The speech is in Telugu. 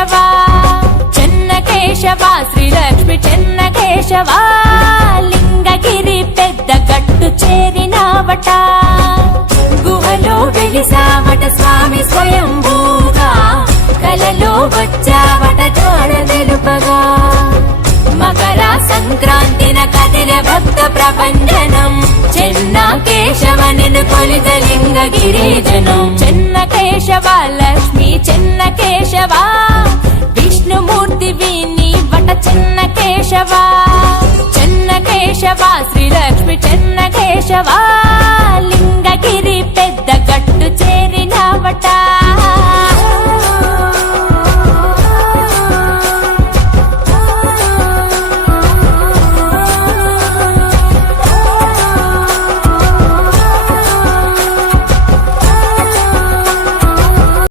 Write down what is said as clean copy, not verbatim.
కేశవ చెన్న కేశవ శ్రీలక్ష్మి చెన్న కేశవ లింగగిరి పెద్ద గట్టు చేరినావట గుహలో వెలిసావట స్వామి స్వయంభూగా కలలో వచ్చావట జాడ తెలుపగా మకర సంక్రాంతిన కదిల భక్త ప్రపంచనం చెన్న కేశవనిను కొలిత లింగగిరిజనం చెన్న కేశవ లక్ష్మి చెన్న కేశవ విష్ణుమూర్తి విని వట చెన్న కేశవ చెన్న కేశవ శ్రీలక్ష్మి చెన్న కేశవ